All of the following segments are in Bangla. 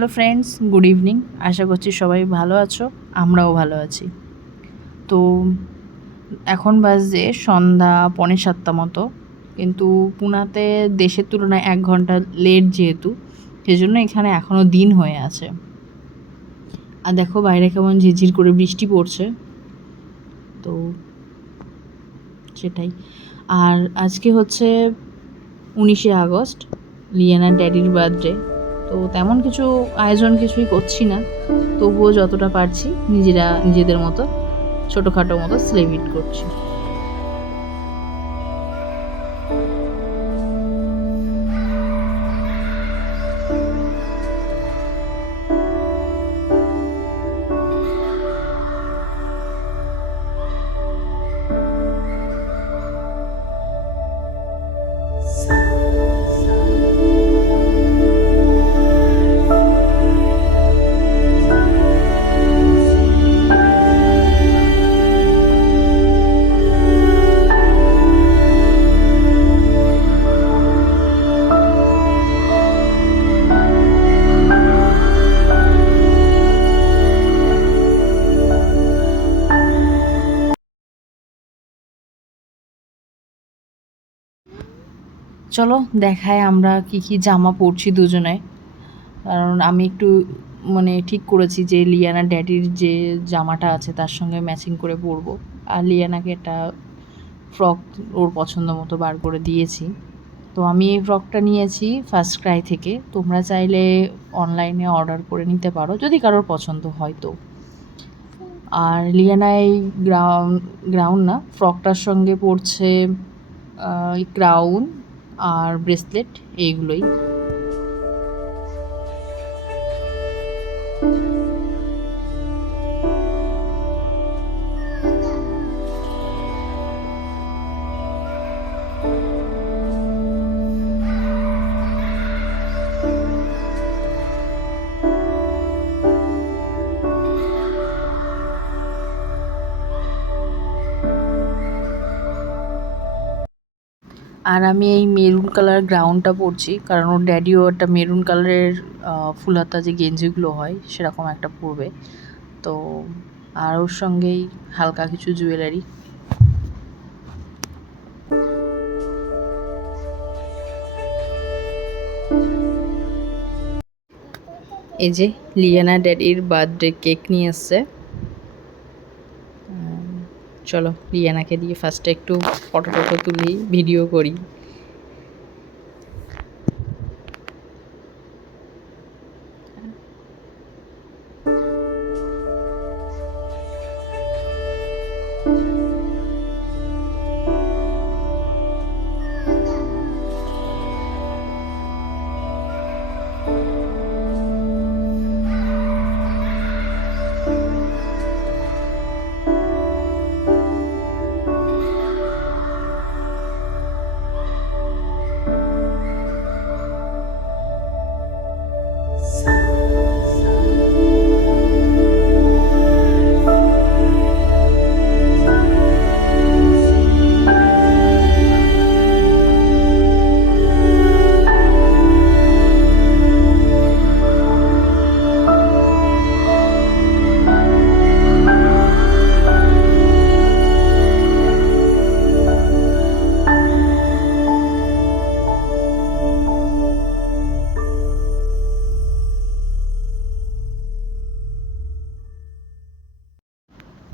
Hello friends, good evening. আশা করছি সবাই ভালো আছো, আমরাও ভালো আছি। তো এখন বাজে সন্ধ্যা পৌনে সাতটা মতো, কিন্তু পুনাতে দেশের তুলনায় এক ঘণ্টা লেট যেহেতু, সেজন্য এখানে এখনও দিন হয়ে আছে। আর দেখো বাইরে কেমন ঝিরঝির করে বৃষ্টি পড়ছে। তো সেটাই। আর আজকে হচ্ছে উনিশে আগস্ট, লিয়ানার ড্যাডির বার্থডে তো তেমন কিছু আয়োজন কিছুই করছি না। তবুও যতটা পারছি নিজেরা নিজেদের মতো ছোটোখাটো মতো সেলিব্রেট করছি। চলো দেখায় আমরা কি কি জামা পরছি দুজনে। কারণ আমি একটু মানে ঠিক করেছি যে লিয়ানা ড্যাডির যে জামাটা আছে তার সঙ্গে ম্যাচিং করে পরবো। আর লিয়ানাকে একটা ফ্রক ওর পছন্দ মতো বার করে দিয়েছি। তো আমি এই ফ্রকটা নিয়েছি ফার্স্ট ক্রাই থেকে। তোমরা চাইলে অনলাইনে অর্ডার করে নিতে পারো, যদি কারোর পছন্দ হয় তো। আর লিয়ানা এই গ্রাউন্ড গ্রাউন্ড না ফ্রকটার সঙ্গে পড়ছে ক্রাউন আর ব্রেসলেট এইগুলোই। আর আমি এই মেরুন কালার গ্রাউন্ডটা পরছি, কারণ ওর ড্যাডিও একটা মেরুন কালারের ফুলহাতা যে গেঞ্জিগুলো হয়, সেরকম একটা পরবে। তো, আর ওর সঙ্গেই হালকা কিছু জুয়েলারি। এই যে লিয়ানা ড্যাডির বার্থডে কেক নিয়ে এসছে। চলো রিয়ানাকে দিয়ে ফার্স্টে একটু ফটো টটো তুলি ভিডিও করি।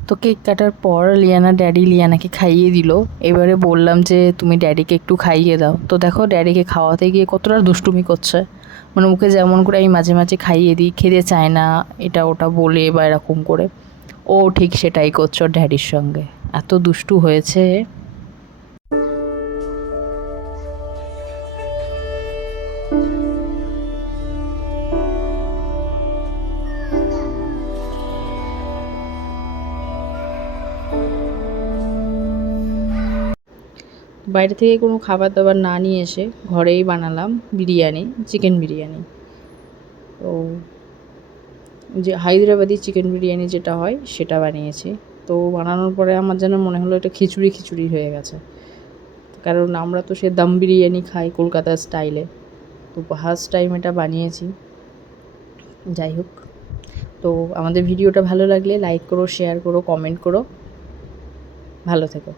তো কেক কাটার পর লিয়ানা ড্যাডি লিয়ানাকে খাইয়ে দিল। এবারে বললাম যে, তুমি ড্যাডিকে একটু খাইয়ে দাও। তো দেখো, ড্যাডিকে খাওয়াতে গিয়ে কতটা দুষ্টুমি করছে। মানে মুখে যেমন করে আমি মাঝে মাঝে খাইয়ে দিই, খেতে চায় না, এটা ওটা বলে বা এরকম করে। ও ঠিক সেটাই করছে ড্যাডির সঙ্গে। এত দুষ্টু হয়েছে। বাইরে থেকে কোনো খাবার দাবার না নিয়ে এসে ঘরেই বানালাম বিরিয়ানি, চিকেন বিরিয়ানি। তো যে হায়দ্রাবাদি চিকেন বিরিয়ানি যেটা হয় সেটা বানিয়েছি। তো বানানোর পরে আমার যেন মনে হলো এটা খিচুড়ি খিচুড়ি হয়ে গেছে। কারণ আমরা তো সে দম বিরিয়ানি খাই কলকাতার স্টাইলে। তো ফার্স্ট টাইম এটা বানিয়েছি। যাই হোক। তো আমাদের ভিডিওটা ভালো লাগলে লাইক করো, শেয়ার করো, কমেন্ট করো। ভালো থেকো।